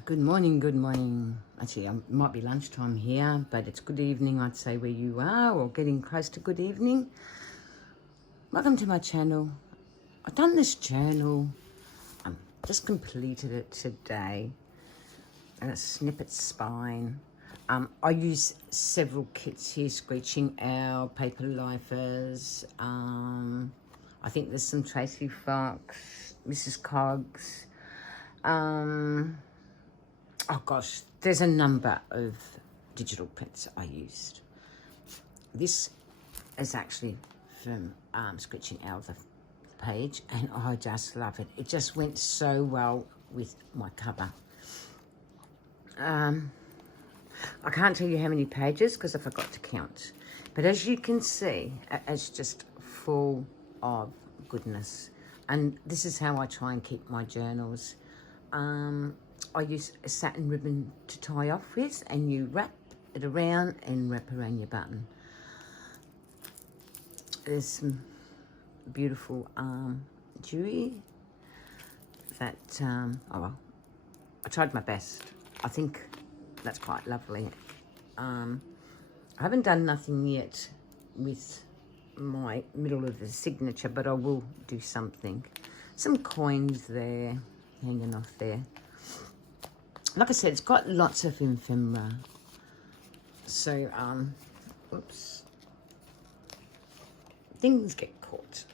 Good morning, good morning. Actually, it might be lunchtime here, but it's good evening, I'd say, where you are, or getting close to good evening. Welcome to my channel. I've done this journal. Just completed it today. And a snippet spine. I use several kits here, Screeching Owl, Paper Lifers. I think there's some Tracy Fox, Mrs. Coggs. Oh gosh, there's a number of digital prints I used. This is actually from Screeching Owl, the page, and I just love it. It just went so well with my cover. I can't tell you how many pages because I forgot to count. But as you can see, it's just full of goodness. And this is how I try and keep my journals. I use a satin ribbon to tie off with, and you wrap it around and wrap around your button. There's some beautiful jewelry that, oh well, I tried my best. I think that's quite lovely. I haven't done nothing yet with my middle of the signature, but I will do something. Some coins there, hanging off there. Like I said, it's got lots of ephemera. So, oops. Things get caught.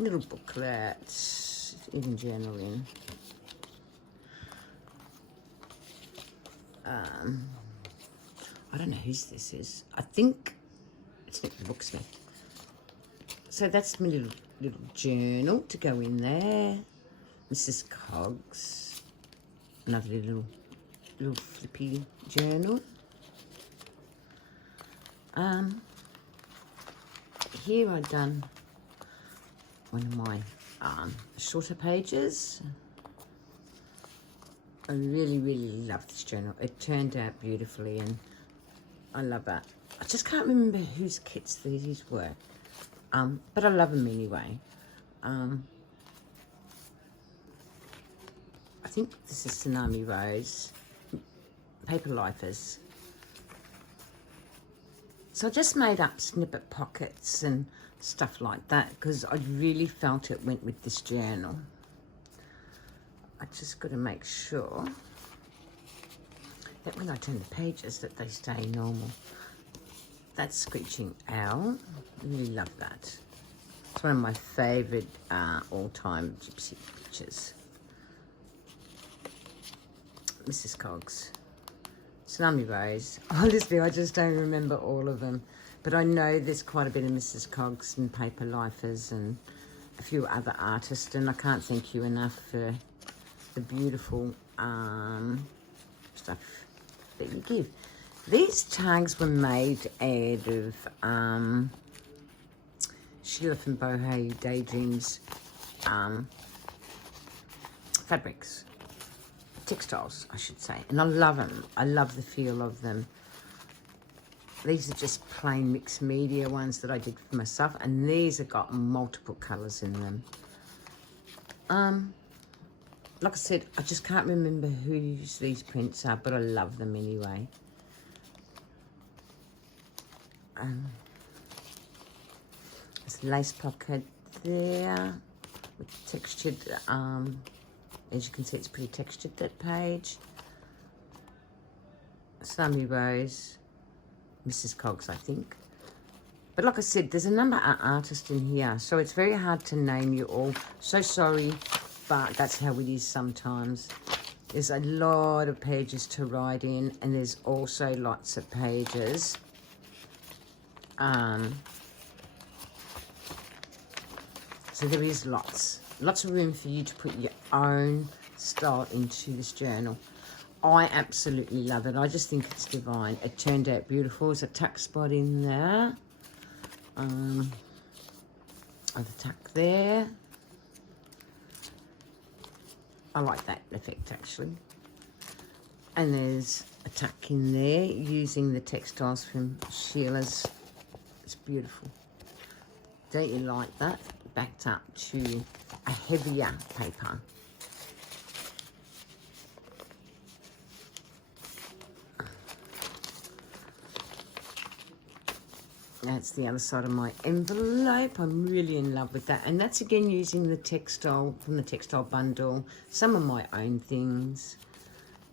Little booklets, even journaling. I don't know whose this is. I think it's Nick the Booksmith. So that's my little journal to go in there. Mrs. Coggs. Another little flippy journal. Here I've done one of my shorter pages. I really love this journal. It turned out beautifully and I love it. I just can't remember whose kits these were, but I love them anyway. I think this is Tsunami Rose, Paper Lifers. So I just made up snippet pockets and stuff like that because I really felt it went with this journal. I just got to make sure that when I turn the pages that they stay normal. That's Screeching Owl. I really love that. It's one of my favourite all-time gypsy pictures. Mrs. Coggs. Tsunami Rose. Honestly, I just don't remember all of them. But I know there's quite a bit of Mrs. Coggs and Paper Lifers and a few other artists. And I can't thank you enough for the beautiful stuff that you give. These tags were made out of Sheila from Bohemian Daydreams fabrics. Textiles, I should say, and I love them. I love the feel of them. These are just plain mixed media ones that I did for myself, and these have got multiple colours in them. Like I said, I just can't remember whose these prints are, but I love them anyway. There's a lace pocket there with textured as you can see, it's pretty textured, that page. Tsunami Rose, Mrs. Coggs, I think. But like I said, there's a number of artists in here, so it's very hard to name you all. So sorry, but that's how it is sometimes. There's a lot of pages to write in, and there's also lots of pages. So there is lots of room for you to put your own style into this journal. I absolutely love it. I just think it's divine. It turned out beautiful. There's a tuck spot in there. The tuck there. I like that effect actually. And there's a tuck in there using the textiles from Sheila's. It's beautiful. Don't you like that? Backed up to a heavier paper. That's the other side of my envelope. I'm really in love with that. And that's again using the textile from the textile bundle. Some of my own things.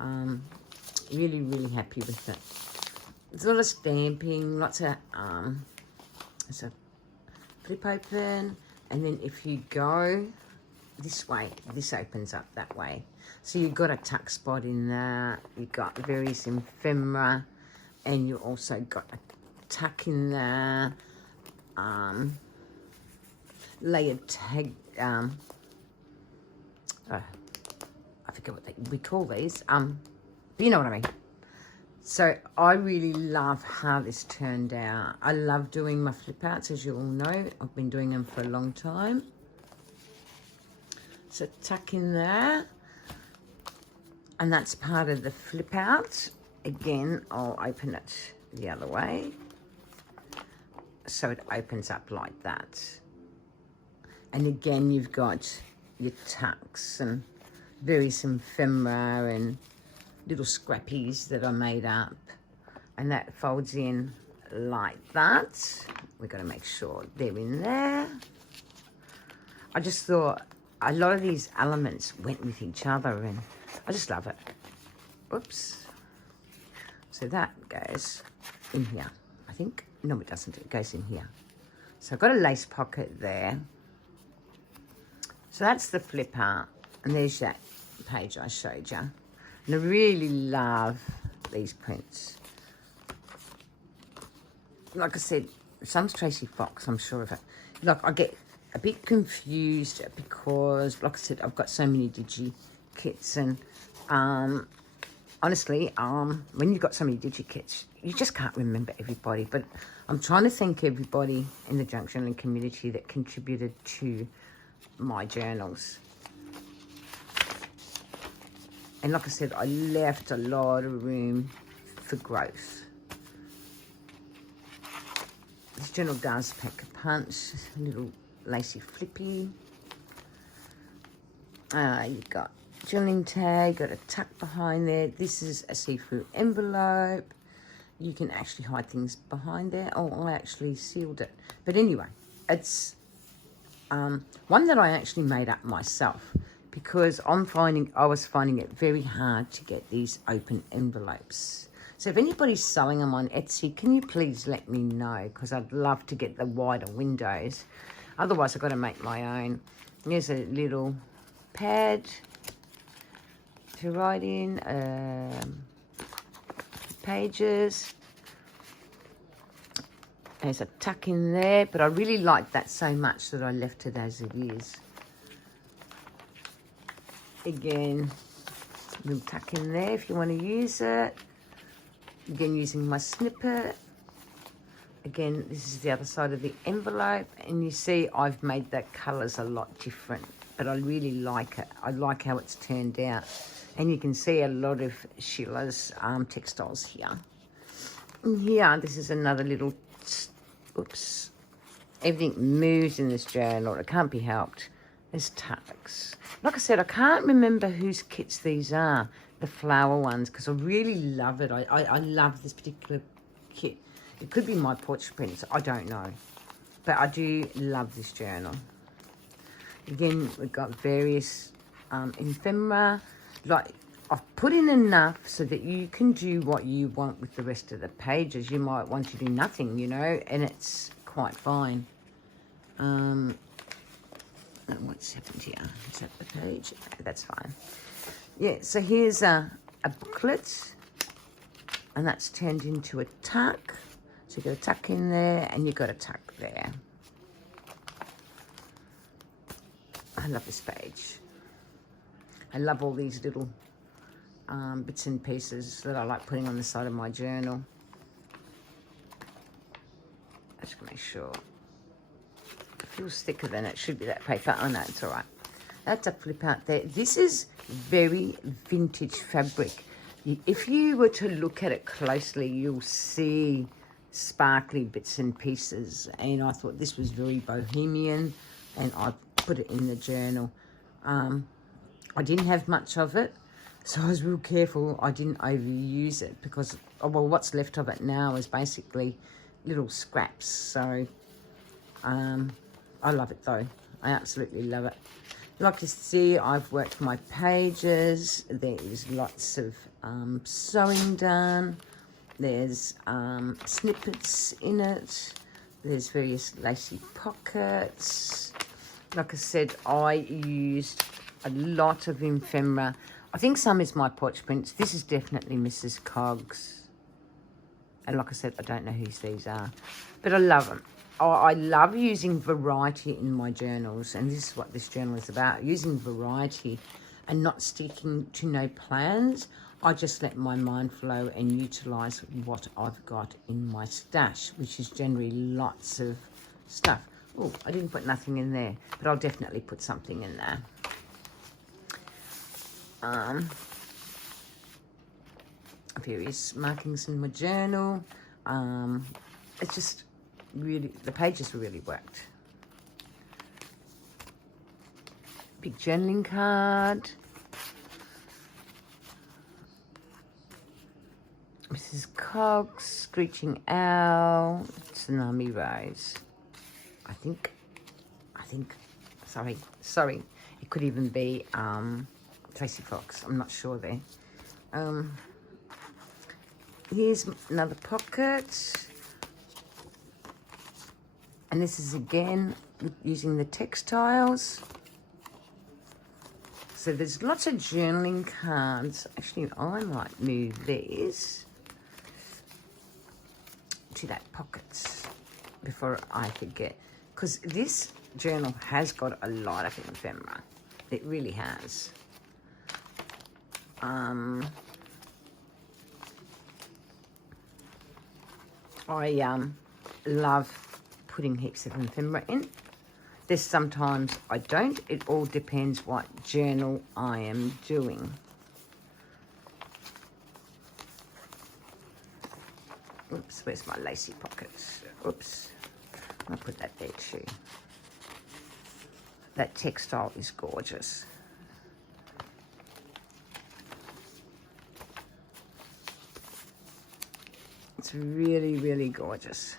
Really, really happy with it. There's a lot of stamping, lots of, it's a flip open. And then if you go this way, this opens up that way. So you've got a tuck spot in there. You've got various ephemera. And you also got a tuck in there. Layered tag, I forget what we call these. But you know what I mean. So I really love how this turned out. I love doing my flip outs, as you all know. I've been doing them for a long time. So tuck in there. And that's part of the flip out. Again, I'll open it the other way. So it opens up like that. And again, you've got your tucks and various ephemera and little scrappies that I made up. And that folds in like that. We've got to make sure they're in there. I just thought a lot of these elements went with each other and I just love it. Oops. So that goes in here, I think. No, it doesn't. It goes in here. So I've got a lace pocket there. So that's the flip out. And there's that page I showed you. And I really love these prints. Like I said, some's Tracy Fox, I'm sure of it. Like, I get a bit confused because, like I said, I've got so many digi kits. And honestly, when you've got so many digi kits, you just can't remember everybody. But I'm trying to thank everybody in the junk journaling community that contributed to my journals. And like I said, I left a lot of room for growth. This journal does pack a punch, a little lacy flippy. You've got journaling tag, got a tuck behind there. This is a see-through envelope. You can actually hide things behind there. Oh, I actually sealed it. But anyway, it's one that I actually made up myself because I was finding it very hard to get these open envelopes. So if anybody's selling them on Etsy, can you please let me know? Because I'd love to get the wider windows. Otherwise, I've got to make my own. Here's a little pad to write in pages. There's a tuck in there, but I really like that so much that I left it as it is. Again, a little tuck in there if you want to use it. Again, using my snippet. Again, this is the other side of the envelope, and you see I've made the colours a lot different, but I really like it. I like how it's turned out. And you can see a lot of Sheila's textiles here. And here, this is another little, oops. Everything moves in this journal. It can't be helped. There's tucks. Like I said, I can't remember whose kits these are, the flower ones, because I really love it. I love this particular kit. It could be my portrait prints. I don't know. But I do love this journal. Again, we've got various ephemera. Like, I've put in enough so that you can do what you want with the rest of the pages. You might want to do nothing, you know, and it's quite fine. What's happened here? Is that the page? That's fine. Yeah, so here's a booklet, and that's turned into a tuck. So you've got a tuck in there, and you've got a tuck there. I love this page. I love all these little bits and pieces that I like putting on the side of my journal. I just make sure. It feels thicker than it should be, that paper. Oh no, it's all right. That's a flip out there. This is very vintage fabric. If you were to look at it closely, you'll see sparkly bits and pieces. And I thought this was very bohemian, and I put it in the journal. I didn't have much of it, so I was real careful I didn't overuse it because, oh, well, what's left of it now is basically little scraps. So I love it though. I absolutely love it. Like you see, I've worked my pages. There is lots of sewing done. There's snippets in it. There's various lacy pockets. Like I said, I used a lot of ephemera. I think some is my Porch Prints. This is definitely Mrs. Coggs. And like I said, I don't know whose these are. But I love them. I love using variety in my journals. And this is what this journal is about. Using variety and not sticking to no plans. I just let my mind flow and utilise what I've got in my stash, which is generally lots of stuff. Oh, I didn't put nothing in there, but I'll definitely put something in there. Various markings in my journal. It's just really, the pages really worked. Big journaling card. Mrs. Coggs, Screeching Owl, Tsunami Rose. I think, sorry. It could even be Tracy Fox. I'm not sure there. Here's another pocket. And this is again using the textiles. So there's lots of journaling cards. Actually, I might move these to that pocket before I forget. Because this journal has got a lot of ephemera. It really has. I love putting heaps of ephemera in. There's sometimes I don't. It all depends what journal I am doing. Oops, where's my lacy pockets? Oops, I'll put that there too. That textile is gorgeous. It's really, really gorgeous.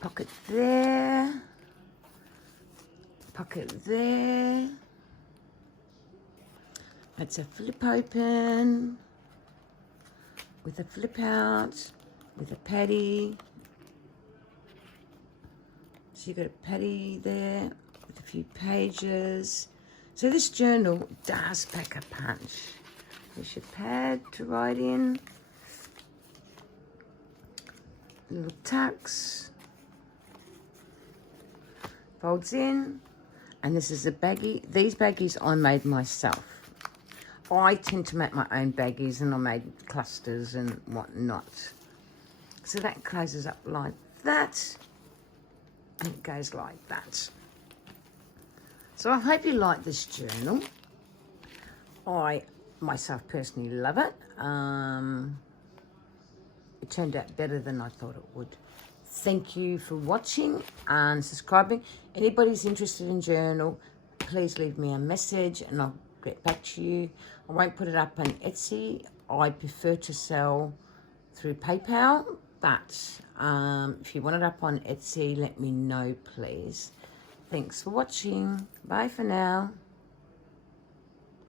Pocket there, pocket there. That's a flip open with a flip out, with a paddy. So you've got a paddy there with a few pages. So this journal does pack a punch. There's your pad to write in. Little tucks. Folds in. And this is a baggie. These baggies I made myself. I tend to make my own baggies, and I made clusters and whatnot. So that closes up like that. And it goes like that. So I hope you like this journal. I myself personally love it. It turned out better than I thought it would. Thank you for watching and subscribing. Anybody's interested in journal, please leave me a message and I'll get back to you. I won't put it up on Etsy. I prefer to sell through PayPal, but if you want it up on Etsy, let me know, please. Thanks for watching. Bye for now.